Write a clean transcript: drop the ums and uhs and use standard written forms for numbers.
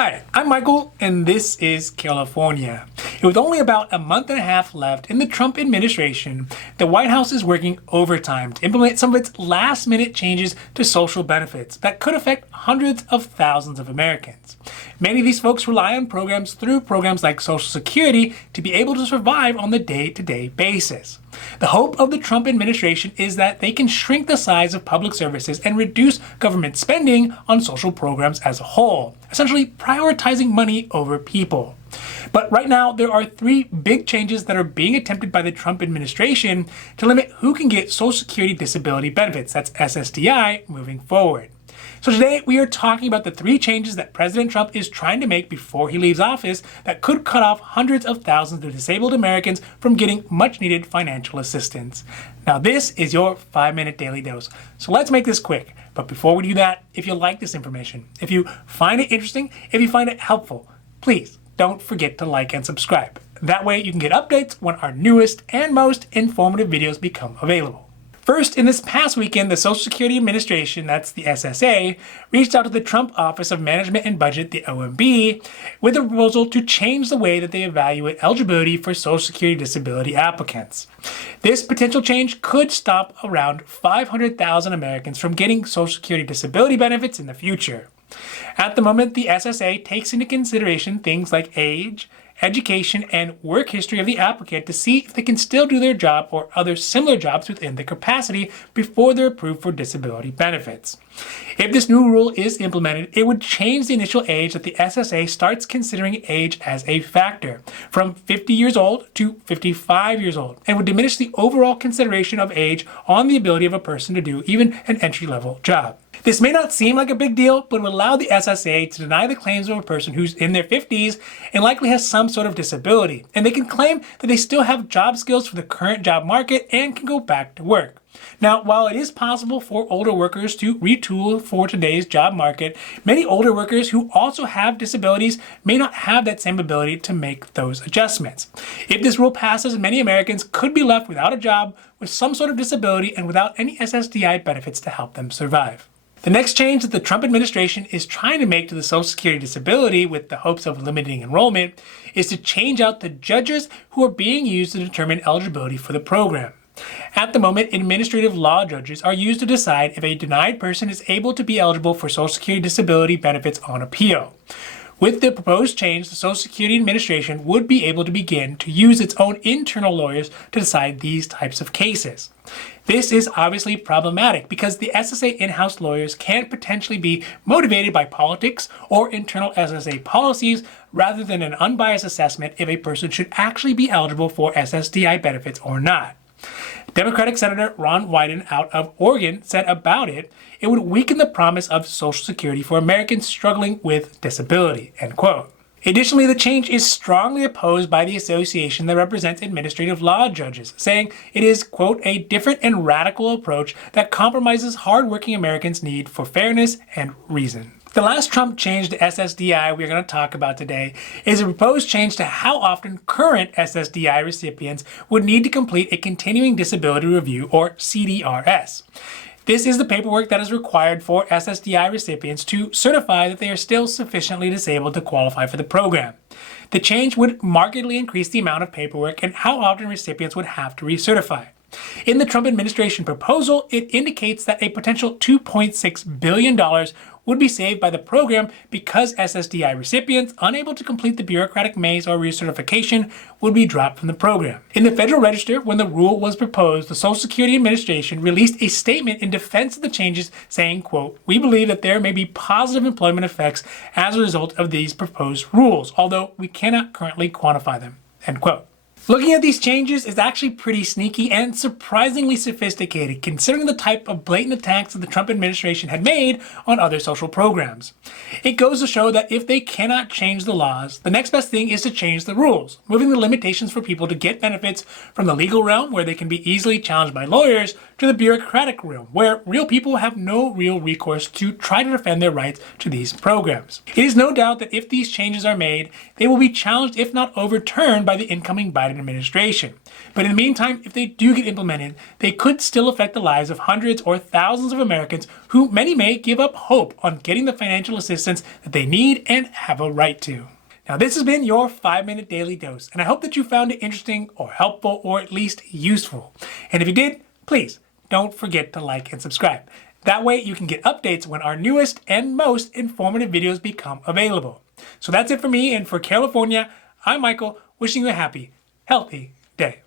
Hi, I'm Michael, and this is California. With only about a month and a half left in the Trump administration, the White House is working overtime to implement some of its last-minute changes to social benefits that could affect hundreds of thousands of Americans. Many of these folks rely on programs like Social Security to be able to survive on the day-to-day basis. The hope of the Trump administration is that they can shrink the size of public services and reduce government spending on social programs as a whole, essentially prioritizing money over people. But right now, there are three big changes that are being attempted by the Trump administration to limit who can get Social Security disability benefits, that's SSDI, moving forward. So today we are talking about the three changes that President Trump is trying to make before he leaves office that could cut off hundreds of thousands of disabled Americans from getting much needed financial assistance. Now this is your 5-minute daily dose. So let's make this quick. But before we do that, if you like this information, if you find it interesting, if you find it helpful, please don't forget to like and subscribe. That way you can get updates when our newest and most informative videos become available. First, in this past weekend, the Social Security Administration, that's the SSA, reached out to the Trump Office of Management and Budget, the OMB, with a proposal to change the way that they evaluate eligibility for Social Security disability applicants. This potential change could stop around 500,000 Americans from getting Social Security disability benefits in the future. At the moment, the SSA takes into consideration things like age, education, and work history of the applicant to see if they can still do their job or other similar jobs within the capacity before they're approved for disability benefits. If this new rule is implemented, it would change the initial age that the SSA starts considering age as a factor, from 50 years old to 55 years old, and would diminish the overall consideration of age on the ability of a person to do even an entry-level job. This may not seem like a big deal, but would allow the SSA to deny the claims of a person who's in their 50s and likely has some sort of disability, and they can claim that they still have job skills for the current job market and can go back to work. Now, while it is possible for older workers to retool for today's job market, many older workers who also have disabilities may not have that same ability to make those adjustments. If this rule passes, many Americans could be left without a job, with some sort of disability, and without any SSDI benefits to help them survive. The next change that the Trump administration is trying to make to the Social Security disability with the hopes of limiting enrollment is to change out the judges who are being used to determine eligibility for the program. At the moment, administrative law judges are used to decide if a denied person is able to be eligible for Social Security disability benefits on appeal. With the proposed change, the Social Security Administration would be able to begin to use its own internal lawyers to decide these types of cases. This is obviously problematic because the SSA in-house lawyers can potentially be motivated by politics or internal SSA policies rather than an unbiased assessment if a person should actually be eligible for SSDI benefits or not. Democratic Senator Ron Wyden out of Oregon said about it would weaken the promise of Social Security for Americans struggling with disability, end quote. Additionally, the change is strongly opposed by the association that represents administrative law judges, saying it is, quote, a different and radical approach that compromises hardworking Americans' need for fairness and reason. The last Trump change to SSDI we're going to talk about today is a proposed change to how often current SSDI recipients would need to complete a continuing disability review, or CDRS. This is the paperwork that is required for SSDI recipients to certify that they are still sufficiently disabled to qualify for the program. The change would markedly increase the amount of paperwork and how often recipients would have to recertify. In the Trump administration proposal, it indicates that a potential $2.6 billion would be saved by the program because SSDI recipients unable to complete the bureaucratic maze or recertification would be dropped from the program. In the Federal Register, when the rule was proposed, the Social Security Administration released a statement in defense of the changes saying, quote, "We believe that there may be positive employment effects as a result of these proposed rules, although we cannot currently quantify them," end quote. Looking at these changes is actually pretty sneaky and surprisingly sophisticated, considering the type of blatant attacks that the Trump administration had made on other social programs. It goes to show that if they cannot change the laws, the next best thing is to change the rules, moving the limitations for people to get benefits from the legal realm, where they can be easily challenged by lawyers, to the bureaucratic realm, where real people have no real recourse to try to defend their rights to these programs. It is no doubt that if these changes are made, they will be challenged, if not overturned, by the incoming Biden Biden administration. But in the meantime, if they do get implemented, they could still affect the lives of hundreds or thousands of Americans who many may give up hope on getting the financial assistance that they need and have a right to. Now, this has been your 5-minute daily dose, and I hope that you found it interesting or helpful or at least useful. And if you did, please don't forget to like and subscribe. That way you can get updates when our newest and most informative videos become available. So that's it for me, and for Carelifornia, I'm Michael, wishing you a happy, healthy day.